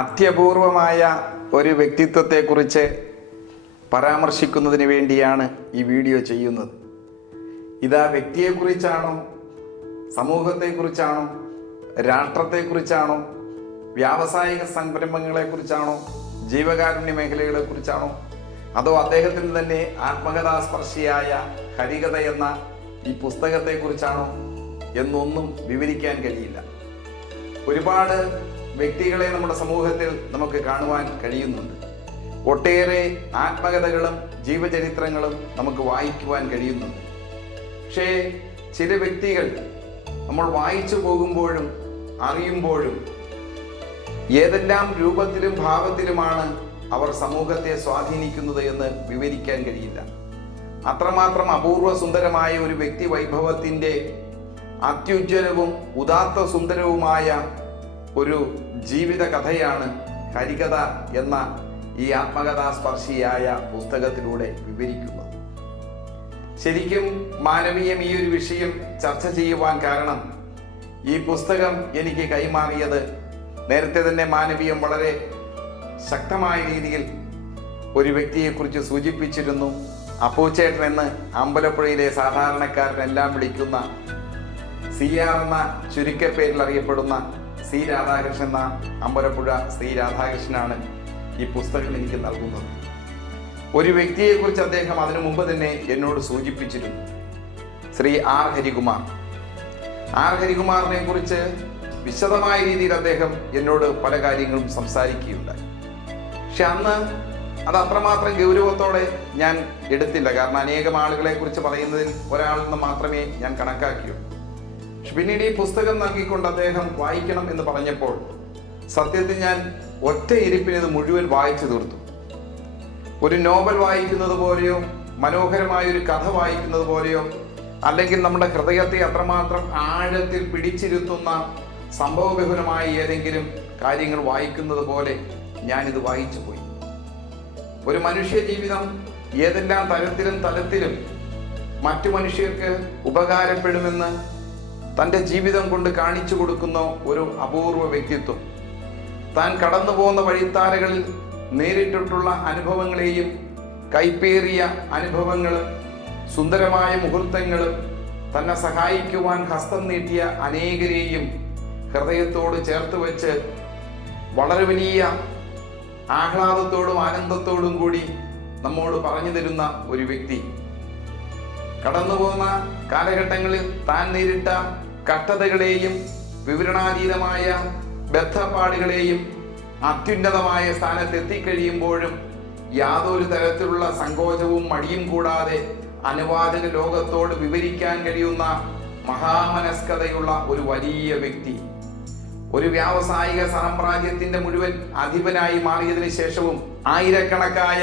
അത്യപൂർവമായ ഒരു വ്യക്തിത്വത്തെക്കുറിച്ച് പരാമർശിക്കുന്നതിന് വേണ്ടിയാണ് ഈ വീഡിയോ ചെയ്യുന്നത്. ഇത് ആ വ്യക്തിയെക്കുറിച്ചാണോ? സമൂഹത്തെക്കുറിച്ചാണോ? രാഷ്ട്രത്തെക്കുറിച്ചാണോ? വ്യാവസായിക സംരംഭങ്ങളെക്കുറിച്ചാണോ? ജീവകാരുണ്യ മേഖലകളെക്കുറിച്ചാണോ? അതോ അദ്ദേഹത്തിന് തന്നെ ആത്മകഥാസ്പർശിയായ ഹരികഥ എന്ന ഈ പുസ്തകത്തെക്കുറിച്ചാണോ എന്നൊന്നും വിവരിക്കാൻ കഴിയില്ല. ഒരുപാട് വ്യക്തികളെ നമ്മുടെ സമൂഹത്തിൽ നമുക്ക് കാണുവാൻ കഴിയുന്നുണ്ട്. ഒട്ടേറെ ആത്മകഥകളും ജീവചരിത്രങ്ങളും നമുക്ക് വായിക്കുവാൻ കഴിയുന്നുണ്ട്. പക്ഷേ ചില വ്യക്തികൾ നമ്മൾ വായിച്ചു പോകുമ്പോഴും അറിയുമ്പോഴും ഏതെല്ലാം രൂപത്തിലും ഭാവത്തിലുമാണ് അവർ സമൂഹത്തെ സ്വാധീനിക്കുന്നത് എന്ന് വിവരിക്കാൻ കഴിയില്ല. അത്രമാത്രം അപൂർവ സുന്ദരമായ ഒരു വ്യക്തി വൈഭവത്തിന്റെ അത്യുജ്വലവും ഉദാത്ത സുന്ദരവുമായ ഒരു ജീവിത കഥയാണ് ഹരികഥ എന്ന ഈ ആത്മകഥാസ്പർശിയായ പുസ്തകത്തിലൂടെ വിവരിക്കുന്നത് ശരിക്കും മാനവീയം ഈ ഒരു വിഷയം ചർച്ച ചെയ്യുവാൻ കാരണം ഈ പുസ്തകം എനിക്ക് കൈമാറിയത് നേരത്തെ തന്നെ മാനവീയം വളരെ ശക്തമായ രീതിയിൽ ഒരു വ്യക്തിയെക്കുറിച്ച് സൂചിപ്പിച്ചിരുന്നു. അപ്പൂച്ചേട്ടൻ എന്ന് അമ്പലപ്പുഴയിലെ സാധാരണക്കാരനെല്ലാം വിളിക്കുന്ന സി ആർ എന്ന ചുരുക്കപ്പേരിൽ അറിയപ്പെടുന്ന സി രാധാകൃഷ്ണൻ എന്ന അമ്പലപ്പുഴ ശ്രീ രാധാകൃഷ്ണനാണ് ഈ പുസ്തകം എനിക്ക് നൽകുന്നത്. ഒരു വ്യക്തിയെക്കുറിച്ച് അദ്ദേഹം അതിനു മുമ്പ് തന്നെ എന്നോട് സൂചിപ്പിച്ചിരുന്നു. ശ്രീ ആർ ഹരികുമാർ. ആർ ഹരികുമാറിനെ കുറിച്ച് വിശദമായ രീതിയിൽ അദ്ദേഹം എന്നോട് പല കാര്യങ്ങളും സംസാരിക്കുകയുണ്ടായി. പക്ഷെ അന്ന് അത് അത്രമാത്രം ഗൗരവത്തോടെ ഞാൻ എടുത്തില്ല. കാരണം അനേകം ആളുകളെ കുറിച്ച് പറയുന്നതിൽ ഒരാളെന്ന് മാത്രമേ ഞാൻ കണക്കാക്കിയുള്ളൂ. പിന്നീട് ഈ പുസ്തകം നൽകിക്കൊണ്ട് അദ്ദേഹം വായിക്കണം എന്ന് പറഞ്ഞപ്പോൾ സത്യത്തിൽ ഞാൻ ഒറ്റ ഇരിപ്പിന് ഇത് മുഴുവൻ വായിച്ചു തീർത്തു. ഒരു നോവൽ വായിക്കുന്നത് പോലെയോ മനോഹരമായ ഒരു കഥ വായിക്കുന്നത് പോലെയോ അല്ലെങ്കിൽ നമ്മുടെ ഹൃദയത്തെ അത്രമാത്രം ആഴത്തിൽ പിടിച്ചിരുത്തുന്ന സംഭവബഹുലമായ ഏതെങ്കിലും കാര്യങ്ങൾ വായിക്കുന്നത് പോലെ ഞാനിത് വായിച്ചു പോയി. ഒരു മനുഷ്യ ജീവിതം ഏതെല്ലാം തരത്തിലും തലത്തിലും മറ്റു മനുഷ്യർക്ക് ഉപകാരപ്പെടുമെന്ന് തന്റെ ജീവിതം കൊണ്ട് കാണിച്ചു കൊടുക്കുന്ന ഒരു അപൂർവ വ്യക്തിത്വം. താൻ കടന്നു പോകുന്ന വഴിത്താരകളിൽ നേരിട്ടിട്ടുള്ള അനുഭവങ്ങളെയും കൈപ്പേറിയ അനുഭവങ്ങളും സുന്ദരമായ മുഹൂർത്തങ്ങളും തന്നെ സഹായിക്കുവാൻ ഹസ്തം നീട്ടിയ അനേകരെയും ഹൃദയത്തോട് ചേർത്ത് വെച്ച് വളരെ വലിയ ആഹ്ലാദത്തോടും ആനന്ദത്തോടും കൂടി നമ്മോട് പറഞ്ഞു തരുന്ന ഒരു വ്യക്തി. കടന്നു പോകുന്ന കാലഘട്ടങ്ങളിൽ താൻ നേരിട്ട കഷ്ടതകളെയും വിവരണാതീതമായ ബദ്ധപ്പാടുകളെയും അത്യുന്നതമായ സ്ഥാനത്ത് എത്തിക്കഴിയുമ്പോഴും യാതൊരു തരത്തിലുള്ള സങ്കോചവും മടിയും കൂടാതെ അനുവാചക ലോകത്തോട് വിവരിക്കാൻ കഴിയുന്ന മഹാമനസ്കതയുള്ള ഒരു വലിയ വ്യക്തി. ഒരു വ്യാവസായിക സാമ്രാജ്യത്തിന്റെ മുഴുവൻ അധിപനായി മാറിയതിനു ശേഷവും ആയിരക്കണക്കായ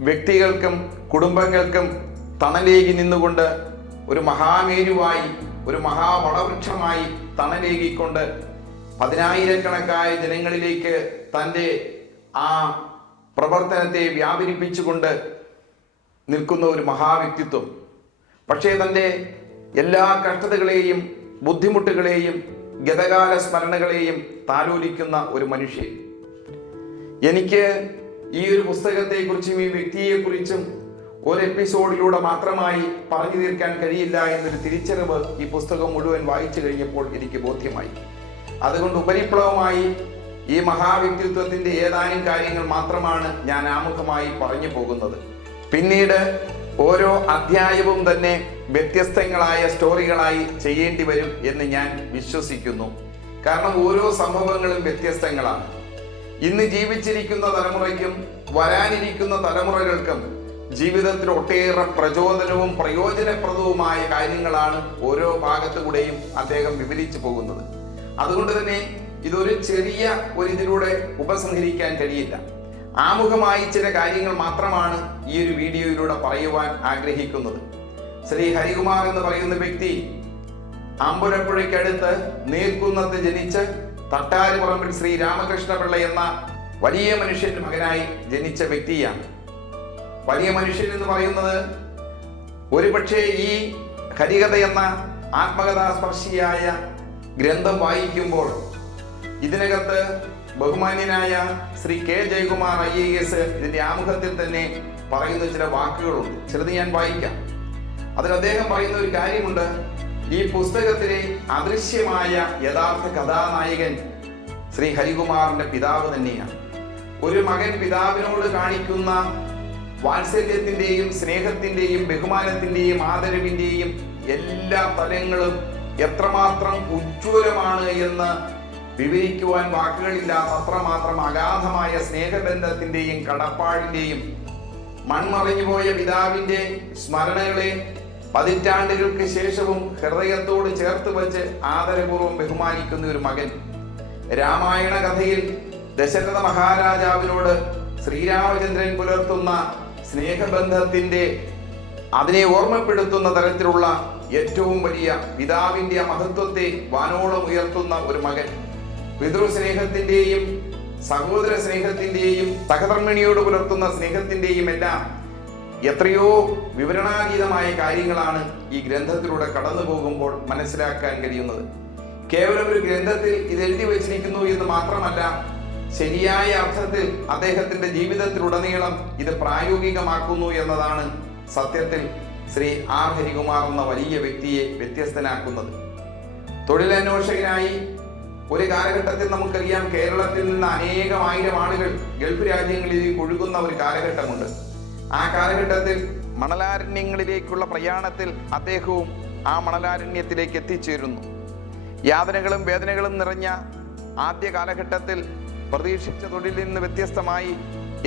വ്യക്തികൾക്കും കുടുംബങ്ങൾക്കും തണലേകി നിന്നുകൊണ്ട് ഒരു മഹാമേരുവായി ഒരു മഹാവളവൃക്ഷമായി തണലേകിക്കൊണ്ട് പതിനായിരക്കണക്കായ ജനങ്ങളിലേക്ക് തന്റെ ആ പ്രവർത്തനത്തെ വ്യാപരിപ്പിച്ചുകൊണ്ട് നിൽക്കുന്ന ഒരു മഹാവ്യക്തിത്വം. പക്ഷേ തന്റെ എല്ലാ കഷ്ടതകളെയും ബുദ്ധിമുട്ടുകളെയും ഗതകാല സ്മരണകളെയും താലോലിക്കുന്ന ഒരു മനുഷ്യൻ. എനിക്ക് ഈ ഒരു പുസ്തകത്തെക്കുറിച്ചും ഈ വ്യക്തിയെക്കുറിച്ചും ഒരു എപ്പിസോഡിലൂടെ മാത്രമായി പറഞ്ഞു തീർക്കാൻ കഴിയില്ല എന്നൊരു തിരിച്ചറിവ് ഈ പുസ്തകം മുഴുവൻ വായിച്ചു കഴിഞ്ഞപ്പോൾ എനിക്ക് ബോധ്യമായി. അതുകൊണ്ട് ഉപരിപ്ലവമായി ഈ മഹാവ്യക്തിത്വത്തിന്റെ ഏതാനും കാര്യങ്ങൾ മാത്രമാണ് ഞാൻ ആമുഖമായി പറഞ്ഞു പോകുന്നത്. പിന്നീട് ഓരോ അധ്യായവും തന്നെ വ്യത്യസ്തങ്ങളായ സ്റ്റോറികളായി ചെയ്യേണ്ടി വരും എന്ന് ഞാൻ വിശ്വസിക്കുന്നു. കാരണം ഓരോ സംഭവങ്ങളും വ്യത്യസ്തങ്ങളാണ്. ഇന്ന് ജീവിച്ചിരിക്കുന്ന തലമുറയ്ക്കും വരാനിരിക്കുന്ന തലമുറകൾക്കും ജീവിതത്തിൽ ഒട്ടേറെ പ്രചോദനവും പ്രയോജനപ്രദവുമായ കാര്യങ്ങളാണ് ഓരോ ഭാഗത്തുകൂടെയും അദ്ദേഹം വിവരിച്ചു പോകുന്നത്. അതുകൊണ്ട് തന്നെ ഇതൊരു ചെറിയ ഒരു ഇതിലൂടെ ഉപസംഹരിക്കാൻ കഴിയില്ല. ആമുഖമായി ചില കാര്യങ്ങൾ മാത്രമാണ് ഈ ഒരു വീഡിയോയിലൂടെ പറയുവാൻ ആഗ്രഹിക്കുന്നത്. ശ്രീ ഹരികുമാർ എന്ന് പറയുന്ന വ്യക്തി അമ്പുരപ്പുഴയ്ക്കടുത്ത് നീർക്കുന്നത്ത് ജനിച്ച് തട്ടാരുപറമ്പിൽ ശ്രീ രാമകൃഷ്ണപിള്ള എന്ന വലിയ മനുഷ്യന്റെ മകനായി ജനിച്ച വ്യക്തിയാണ്. വലിയ മനുഷ്യൻ എന്ന് പറയുന്നത് ഒരുപക്ഷെ ഈ ഹരികഥ എന്ന ആത്മകഥാസ്പർശിയായ ഗ്രന്ഥം വായിക്കുമ്പോൾ ഇതിനകത്ത് ബഹുമാന്യനായ Shri K Jayakumar I A S ഇതിന്റെ ആമുഖത്തിൽ തന്നെ പറയുന്ന ചില വാക്കുകളുണ്ട്. ചിലത് ഞാൻ വായിക്കാം. അതിൽ അദ്ദേഹം പറയുന്ന ഒരു കാര്യമുണ്ട്. ഈ പുസ്തകത്തിലെ അദൃശ്യമായ യഥാർത്ഥ കഥാനായകൻ ശ്രീ ഹരികുമാറിന്റെ പിതാവ് തന്നെയാണ്. ഒരു മകൻ പിതാവിനോട് കാണിക്കുന്ന വാത്സല്യത്തിന്റെയും സ്നേഹത്തിന്റെയും ബഹുമാനത്തിന്റെയും ആദരവിന്റെയും എല്ലാ തലങ്ങളും എത്രമാത്രം ഉജ്ജ്വലമാണ് എന്ന് വിവരിക്കുവാൻ വാക്കുകളില്ലാത്ത അത്രമാത്രം അഗാധമായ സ്നേഹബന്ധത്തിന്റെയും കടപ്പാടിന്റെയും മൺമറഞ്ഞുപോയ പിതാവിന്റെ സ്മരണകളെ പതിറ്റാണ്ടുകൾക്ക് ശേഷവും ഹൃദയത്തോട് ചേർത്ത് വച്ച് ആദരപൂർവം ബഹുമാനിക്കുന്ന ഒരു മകൻ. രാമായണ കഥയിൽ ദശരഥ മഹാരാജാവിനോട് ശ്രീരാമചന്ദ്രൻ പുലർത്തുന്ന സ്നേഹബന്ധത്തിന്റെ അതിനെ ഓർമ്മപ്പെടുത്തുന്ന തരത്തിലുള്ള ഏറ്റവും വലിയ പിതാവിന്റെ മഹത്വത്തെ വാനോളം ഉയർത്തുന്ന ഒരു മകൻ. പിതൃസ്നേഹത്തിന്റെയും സഹോദര സ്നേഹത്തിന്റെയും സഹധർമ്മിണിയോട് പുലർത്തുന്ന സ്നേഹത്തിന്റെയും എല്ലാം എത്രയോ വിവരണാതീതമായ കാര്യങ്ങളാണ് ഈ ഗ്രന്ഥത്തിലൂടെ കടന്നു പോകുമ്പോൾ മനസ്സിലാക്കാൻ കഴിയുന്നത്. കേവലം ഒരു ഗ്രന്ഥത്തിൽ ഇത് എഴുതി വച്ചിരിക്കുന്നു എന്ന് മാത്രമല്ല ശരിയായ അർത്ഥത്തിൽ അദ്ദേഹത്തിന്റെ ജീവിതത്തിലുടനീളം ഇത് പ്രായോഗികമാക്കുന്നു എന്നതാണ് സത്യത്തിൽ ശ്രീ ആർ ഹരികുമാർ എന്ന വലിയ വ്യക്തിയെ വ്യത്യസ്തനാക്കുന്നത്. തൊഴിലന്വേഷകനായി ഒരു കാലഘട്ടത്തിൽ നമുക്കറിയാം കേരളത്തിൽ നിന്ന് അനേകം ആയിരം ആളുകൾ ഗൾഫ് രാജ്യങ്ങളിലേക്ക് ഒഴുകുന്ന ഒരു കാലഘട്ടമുണ്ട്. ആ കാലഘട്ടത്തിൽ മണലാരണ്യങ്ങളിലേക്കുള്ള പ്രയാണത്തിൽ അദ്ദേഹവും ആ മണലാരണ്യത്തിലേക്ക് എത്തിച്ചേരുന്നു. യാതനകളും വേദനകളും നിറഞ്ഞ ആദ്യ കാലഘട്ടത്തിൽ പ്രതീക്ഷിച്ച തൊഴിൽ നിന്ന് വ്യത്യസ്തമായി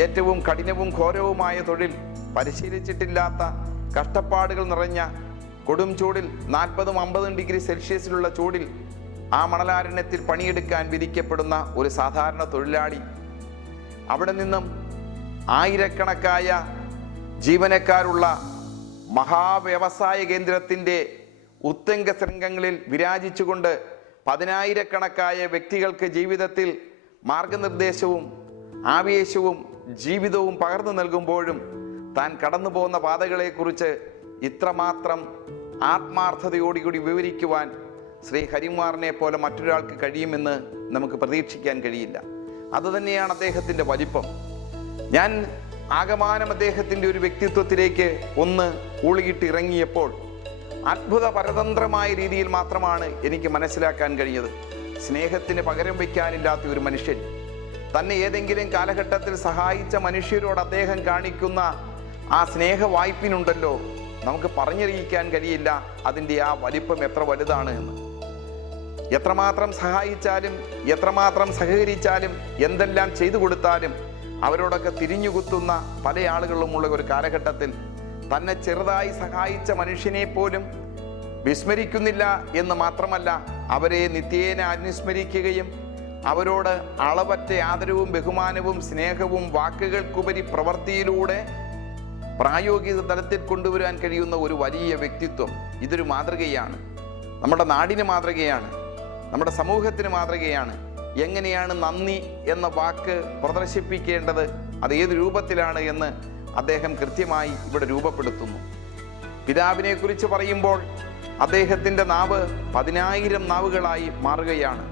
ഏറ്റവും കഠിനവും ഘോരവുമായ തൊഴിൽ പരിശീലിച്ചിട്ടില്ലാത്ത കഷ്ടപ്പാടുകൾ നിറഞ്ഞ കൊടും ചൂടിൽ നാൽപ്പതും അമ്പതും ഡിഗ്രി സെൽഷ്യസിലുള്ള ചൂടിൽ ആ മണലാരണ്യത്തിൽ പണിയെടുക്കാൻ വിധിക്കപ്പെടുന്ന ഒരു സാധാരണ തൊഴിലാളി അവിടെ നിന്നും ആയിരക്കണക്കായ ജീവനക്കാരുള്ള മഹാവ്യവസായ കേന്ദ്രത്തിന്റെ ഉത്തംഗ ശൃംഗങ്ങളിൽ വിരാജിച്ചുകൊണ്ട് പതിനായിരക്കണക്കായ വ്യക്തികൾക്ക് ജീവിതത്തിൽ മാർഗനിർദ്ദേശവും ആവേശവും ജീവിതവും പകർന്നു നൽകുമ്പോഴും താൻ കടന്നു പോകുന്ന പാതകളെക്കുറിച്ച് ഇത്രമാത്രം ആത്മാർത്ഥതയോടുകൂടി വിവരിക്കുവാൻ ശ്രീ ഹരിമാറിനെ പോലെ മറ്റൊരാൾക്ക് കഴിയുമെന്ന് നമുക്ക് പ്രതീക്ഷിക്കാൻ കഴിയില്ല. അതുതന്നെയാണ് അദ്ദേഹത്തിന്റെ വലിപ്പം. ഞാൻ ആകമാനം അദ്ദേഹത്തിന്റെ ഒരു വ്യക്തിത്വത്തിലേക്ക് ഒന്ന് ഊളിയിട്ട് ഇറങ്ങിയപ്പോൾ അത്ഭുത പരതന്ത്രമായ രീതിയിൽ മാത്രമാണ് എനിക്ക് മനസ്സിലാക്കാൻ കഴിഞ്ഞത്. സ്നേഹത്തിന് പകരം വയ്ക്കാനില്ലാത്ത ഒരു മനുഷ്യൻ. തന്നെ ഏതെങ്കിലും കാലഘട്ടത്തിൽ സഹായിച്ച മനുഷ്യരോട് അദ്ദേഹം കാണിക്കുന്ന ആ സ്നേഹ വായ്പിനുണ്ടല്ലോ നമുക്ക് പറഞ്ഞറിയിക്കാൻ കഴിയില്ല അതിന്റെ ആ വലിപ്പം എത്ര വലുതാണ് എന്ന്. എത്രമാത്രം സഹായിച്ചാലും എത്രമാത്രം സഹകരിച്ചാലും എന്തെല്ലാം ചെയ്തു കൊടുത്താലും അവരോടൊക്കെ തിരിഞ്ഞുകുത്തുന്ന പല ആളുകളുമുള്ള ഒരു കാലഘട്ടത്തിൽ തന്നെ ചെറുതായി സഹായിച്ച മനുഷ്യനെ പോലും വിസ്മരിക്കുന്നില്ല എന്ന് മാത്രമല്ല അവരെ നിത്യേന അനുസ്മരിക്കുകയും അവരോട് അളവറ്റ ആദരവും ബഹുമാനവും സ്നേഹവും വാക്കുകൾക്കുപരി പ്രവൃത്തിയിലൂടെ പ്രായോഗിക തലത്തിൽ കൊണ്ടുവരാൻ കഴിയുന്ന ഒരു വലിയ വ്യക്തിത്വം ഇതൊരു മാതൃകയാണ്. നമ്മുടെ നാടിന് മാതൃകയാണ്. നമ്മുടെ സമൂഹത്തിന് മാതൃകയാണ്. എങ്ങനെയാണ് നന്ദി എന്ന വാക്ക് പ്രദർശിപ്പിക്കേണ്ടത് അത് ഏത് രൂപത്തിലാണ് എന്ന് അദ്ദേഹം കൃത്യമായി ഇവിടെ രൂപപ്പെടുത്തുന്നു. പിതാവിനെ കുറിച്ച് പറയുമ്പോൾ അദ്ദേഹത്തിന്റെ നാവ് പതിനായിരം നാവുകളായി മാറുകയാണ്.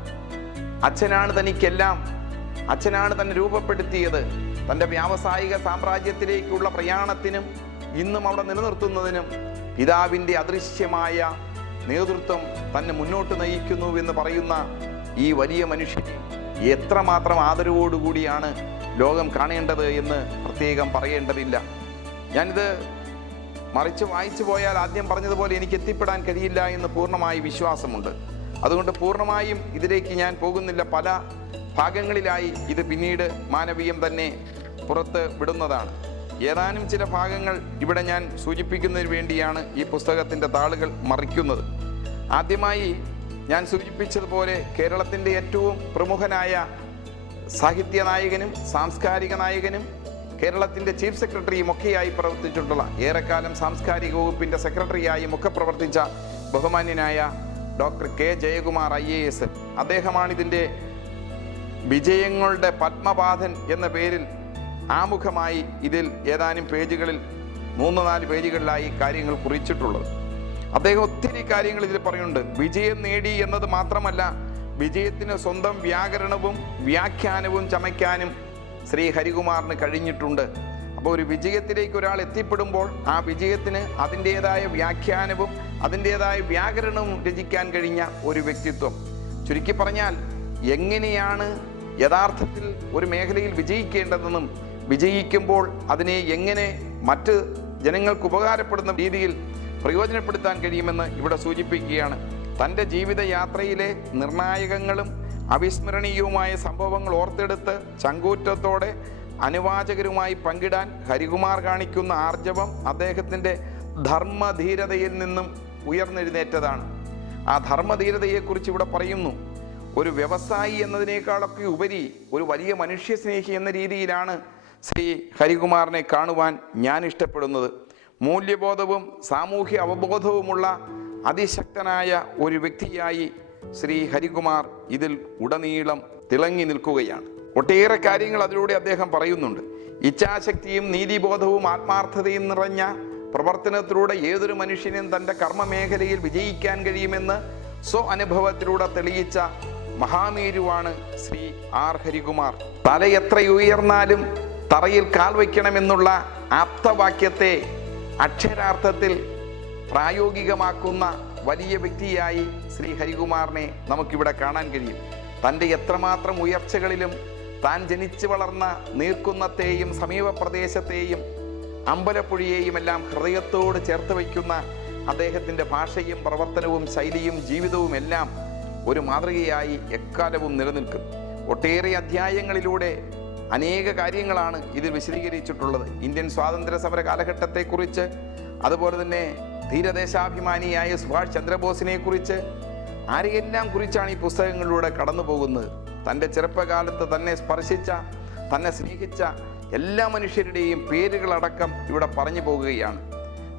അച്ഛനാണ് തനിക്കെല്ലാം. അച്ഛനാണ് തന്നെ രൂപപ്പെടുത്തിയത്. തന്റെ വ്യാവസായിക സാമ്രാജ്യത്തിലേക്കുള്ള പ്രയാണത്തിനും ഇന്നും അവിടെ നിലനിർത്തുന്നതിനും പിതാവിന്റെ അദൃശ്യമായ നേതൃത്വം തന്നെ മുന്നോട്ട് നയിക്കുന്നു എന്ന് പറയുന്ന ഈ വലിയ മനുഷ്യനെ എത്രമാത്രം ആദരവോടുകൂടിയാണ് ലോകം കാണേണ്ടത് എന്ന് പ്രത്യേകം പറയേണ്ടതില്ല. ഞാനിത് മറിച്ച് വായിച്ചു പോയാൽ ആദ്യം പറഞ്ഞതുപോലെ എനിക്ക് എത്തിപ്പെടാൻ കഴിയില്ല എന്ന് പൂർണമായി വിശ്വാസമുണ്ട്. അതുകൊണ്ട് പൂർണമായും ഇതിലേക്ക് ഞാൻ പോകുന്നില്ല. പല ഭാഗങ്ങളിലായി ഇത് പിന്നീട് മാനവീയം തന്നെ പുറത്ത് വിടുന്നതാണ്. ഏതാനും ചില ഭാഗങ്ങൾ ഇവിടെ ഞാൻ സൂചിപ്പിക്കുന്നതിന് വേണ്ടിയാണ് ഈ പുസ്തകത്തിന്റെ താളുകൾ മറിക്കുന്നത്. ആദ്യമായി ഞാൻ സൂചിപ്പിച്ചതുപോലെ കേരളത്തിന്റെ ഏറ്റവും പ്രമുഖനായ സാഹിത്യ നായകനും സാംസ്കാരിക നായകനും കേരളത്തിന്റെ ചീഫ് സെക്രട്ടറിയും ഒക്കെയായി പ്രവർത്തിച്ചിട്ടുള്ള ഏറെക്കാലം സാംസ്കാരിക വകുപ്പിന്റെ സെക്രട്ടറിയായും ഒക്കെ പ്രവർത്തിച്ച ബഹുമാന്യനായ doctor K Jayakumar I A S. അദ്ദേഹമാണ് ഇതിന്റെ വിജയങ്ങളുടെ പത്മബാധൻ എന്ന പേരിൽ ആമുഖമായി ഇതിൽ ഏതാനും പേജുകളിൽ മൂന്ന് നാല് പേജുകളിലായി കാര്യങ്ങൾ കുറിച്ചിട്ടുള്ളത്. അദ്ദേഹം ഒത്തിരി കാര്യങ്ങൾ ഇതിൽ പറയുന്നുണ്ട്. വിജയം നേടി എന്നത് മാത്രമല്ല വിജയത്തിന് സ്വന്തം വ്യാകരണവും വ്യാഖ്യാനവും ചമയ്ക്കാനും ശ്രീ ഹരികുമാറിന് കഴിഞ്ഞിട്ടുണ്ട്. അപ്പോൾ ഒരു വിജയത്തിലേക്ക് ഒരാൾ എത്തിപ്പെടുമ്പോൾ ആ വിജയത്തിന് അതിന്റേതായ വ്യാഖ്യാനവും അതിന്റേതായ വ്യാകരണവും രചിക്കാൻ കഴിഞ്ഞ ഒരു വ്യക്തിത്വം. ചുരുക്കി പറഞ്ഞാൽ എങ്ങനെയാണ് യഥാർത്ഥത്തിൽ ഒരു മേഖലയിൽ വിജയിക്കേണ്ടതെന്നും വിജയിക്കുമ്പോൾ അതിനെ എങ്ങനെ മറ്റ് ജനങ്ങൾക്ക് ഉപകാരപ്പെടുന്ന രീതിയിൽ പ്രയോജനപ്പെടുത്താൻ കഴിയുമെന്ന് ഇവിടെ സൂചിപ്പിക്കുകയാണ്. തന്റെ ജീവിതയാത്രയിലെ നിർണായകങ്ങളും അവിസ്മരണീയവുമായ സംഭവങ്ങൾ ഓർത്തെടുത്ത് ചങ്കൂറ്റത്തോടെ അനുവാചകരുമായി പങ്കിടാൻ ഹരികുമാർ കാണിക്കുന്ന ആർജവം അദ്ദേഹത്തിന്റെ ധർമ്മധീരതയിൽ നിന്നും ഉയർന്നെഴുന്നേറ്റതാണ്. ആ ധർമ്മധീരതയെക്കുറിച്ച് ഇവിടെ പറയുന്നു ഒരു വ്യവസായി എന്നതിനേക്കാളൊക്കെ ഉപരി ഒരു വലിയ മനുഷ്യസ്നേഹി എന്ന രീതിയിലാണ് ശ്രീ ഹരികുമാറിനെ കാണുവാൻ ഞാൻ ഇഷ്ടപ്പെടുന്നത്. മൂല്യബോധവും സാമൂഹ്യ അവബോധവുമുള്ള അതിശക്തനായ ഒരു വ്യക്തിയായി ശ്രീ ഹരികുമാർ ഇതിൽ ഉടനീളം തിളങ്ങി നിൽക്കുകയാണ്. ഒട്ടേറെ കാര്യങ്ങൾ അതിലൂടെ അദ്ദേഹം പറയുന്നുണ്ട്. ഇച്ഛാശക്തിയും നീതിബോധവും ആത്മാർത്ഥതയും നിറഞ്ഞ പ്രവർത്തനത്തിലൂടെ ഏതൊരു മനുഷ്യനും തന്റെ കർമ്മമേഖലയിൽ വിജയിക്കാൻ കഴിയുമെന്ന് സ്വ അനുഭവത്തിലൂടെ തെളിയിച്ച മഹാമേരുവാണ് ശ്രീ ആർ ഹരികുമാർ. തല എത്ര ഉയർന്നാലും തറയിൽ കാൽ വയ്ക്കണമെന്നുള്ള ആപ്തവാക്യത്തെ അക്ഷരാർത്ഥത്തിൽ പ്രായോഗികമാക്കുന്ന വലിയ വ്യക്തിയായി ശ്രീ ഹരികുമാറിനെ നമുക്കിവിടെ കാണാൻ കഴിയും. തന്റെ എത്രമാത്രം ഉയർച്ചകളിലും താൻ ജനിച്ചു വളർന്ന നീർക്കുന്നത്തെയും സമീപ പ്രദേശത്തെയും അമ്പലപ്പുഴയെയും എല്ലാം ഹൃദയത്തോട് ചേർത്ത് വയ്ക്കുന്ന അദ്ദേഹത്തിന്റെ ഭാഷയും പ്രവർത്തനവും ശൈലിയും ജീവിതവും എല്ലാം ഒരു മാതൃകയായി എക്കാലവും നിലനിൽക്കും. ഒട്ടേറെ അധ്യായങ്ങളിലൂടെ അനേക കാര്യങ്ങളാണ് ഇതിൽ വിശദീകരിച്ചിട്ടുള്ളത്. ഇന്ത്യൻ സ്വാതന്ത്ര്യ സമര കാലഘട്ടത്തെക്കുറിച്ച് അതുപോലെ തന്നെ ധീരദേശാഭിമാനിയായ സുഭാഷ് ചന്ദ്രബോസിനെ കുറിച്ച് ആരെയെല്ലാം കുറിച്ചാണ് ഈ പുസ്തകങ്ങളിലൂടെ കടന്നു പോകുന്നത് തന്റെ ചെറുപ്പകാലത്ത് തന്നെ സ്പർശിച്ച തന്നെ സ്നേഹിച്ച എല്ലാ മനുഷ്യരുടെയും പേരുകളടക്കം ഇവിടെ പറഞ്ഞു പോകുകയാണ്.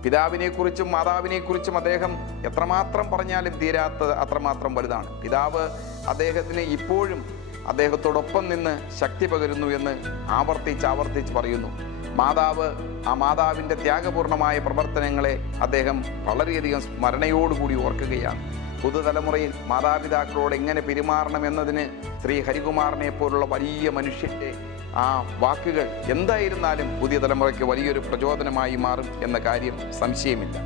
പിതാവിനെക്കുറിച്ചും മാതാവിനെക്കുറിച്ചും അദ്ദേഹം എത്രമാത്രം പറഞ്ഞാലും തീരാത്തത് അത്രമാത്രം വലുതാണ്. പിതാവ് അദ്ദേഹത്തിന് ഇപ്പോഴും അദ്ദേഹത്തോടൊപ്പം നിന്ന് ശക്തി പകരുന്നു എന്ന് ആവർത്തിച്ച് ആവർത്തിച്ച് പറയുന്നു. മാതാവ് ആ മാതാവിന്റെ ത്യാഗപൂർണമായ പ്രവർത്തനങ്ങളെ അദ്ദേഹം വളരെയധികം സ്മരണയോടുകൂടി ഓർക്കുകയാണ്. പുതുതലമുറയിൽ മാതാപിതാക്കളോട് എങ്ങനെ പെരുമാറണം എന്നതിന് ശ്രീ ഹരികുമാറിനെ പോലുള്ള വലിയ മനുഷ്യന്റെ ആ വാക്കുകൾ എന്തായിരുന്നാലും പുതിയ തലമുറയ്ക്ക് വലിയൊരു പ്രചോദനമായി മാറും എന്ന കാര്യം സംശയമില്ല.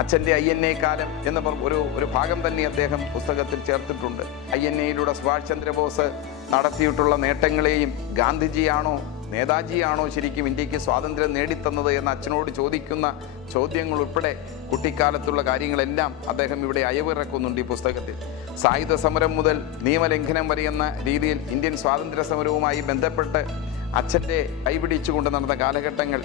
അച്ഛന്റെ ഐ എൻ എ കാലം എന്ന ഒരു ഒരു ഭാഗം തന്നെ അദ്ദേഹം പുസ്തകത്തിൽ ചേർത്തിട്ടുണ്ട്. ഐ എൻ എയിലൂടെ സുഭാഷ് ചന്ദ്രബോസ് നടത്തിയിട്ടുള്ള നേട്ടങ്ങളെയും ഗാന്ധിജിയാണോ നേതാജിയാണോ ശരിക്കും ഇന്ത്യയ്ക്ക് സ്വാതന്ത്ര്യം നേടിത്തന്നത് എന്ന് അച്ഛനോട് ചോദിക്കുന്ന ചോദ്യങ്ങൾ ഉൾപ്പെടെ കുട്ടിക്കാലത്തുള്ള കാര്യങ്ങളെല്ലാം അദ്ദേഹം ഇവിടെ അയവിറക്കുന്നുണ്ട് ഈ പുസ്തകത്തിൽ. സായുധ സമരം മുതൽ നിയമലംഘനം വരെ എന്ന രീതിയിൽ ഇന്ത്യൻ സ്വാതന്ത്ര്യ സമരവുമായി ബന്ധപ്പെട്ട് അച്ഛന്റെ കൈപിടിച്ചുകൊണ്ട് നടന്ന കാലഘട്ടങ്ങൾ